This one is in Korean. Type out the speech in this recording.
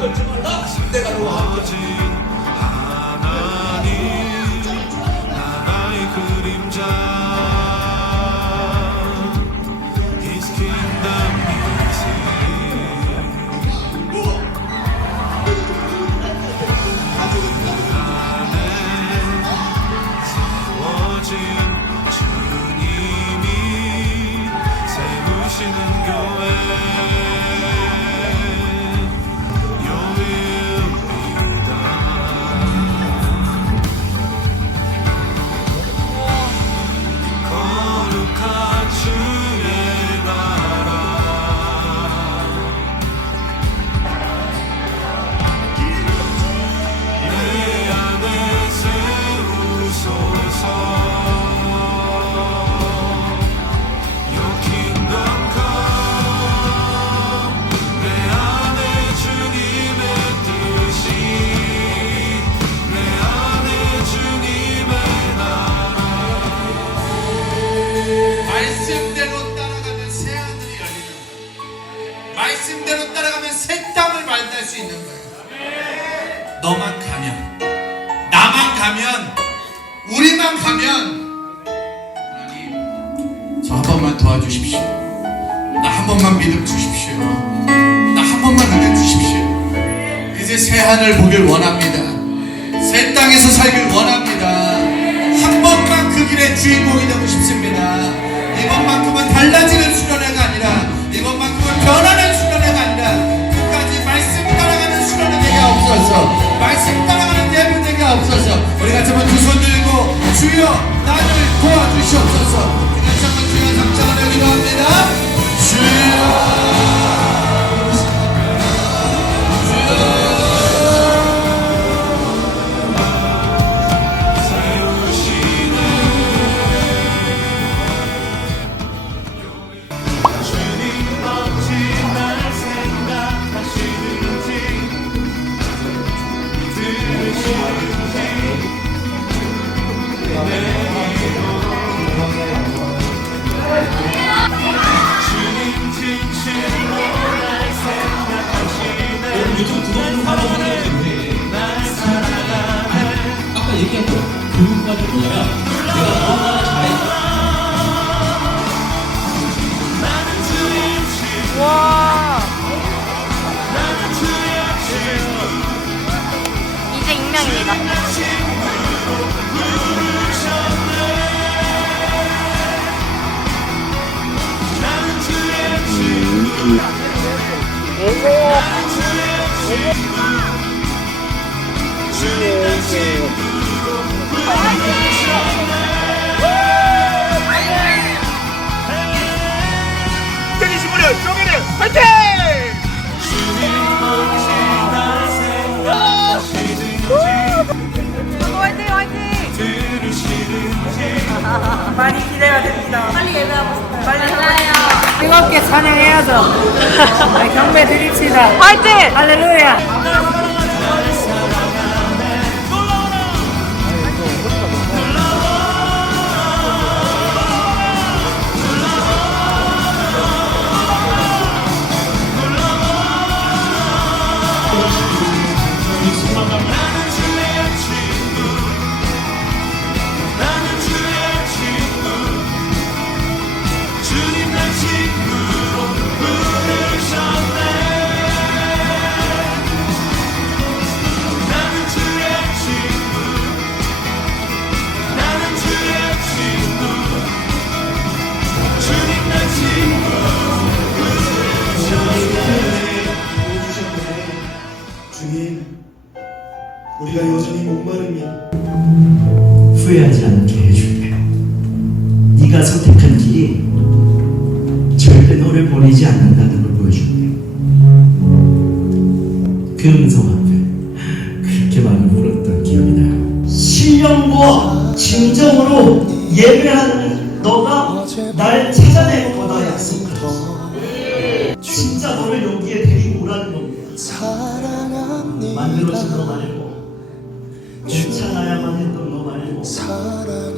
떨지 말라 내가 너와 함께 너만 가면, 나만 가면, 우리만 가면, 하나님, 저 한 번만 도와주십시오. 나 한 번만 믿음 주십시오. 나 한 번만 은혜 주십시오. 이제 새 하늘 보길 원합니다. 새 땅에서 살길 원합니다. 한 번만 그 길의 주인공이 되고 싶습니다. 이번만큼은 달라지는 수련회가 아니라 이번만큼은 변하는 도와주 주님 화이팅 화이팅! 들으시는지 많이 기대가 됩니다. 빨리 예배하고 싶어요. 빨리 맞아요. 뜨겁게 찬양해야죠. 네, 경배 드립시다. 화이팅! 할렐루야. 우리가 여전히 목마릅니다. 후회하지 않게 해줄게. 네가 선택한 길이 절대 너를 보내지 않는다는 걸 보여줄게. 그 음성 앞에 그렇게 많이 울었던 기억이 나요. 신령과 진정으로 예배하는 너가 날 찾아낼 거 했던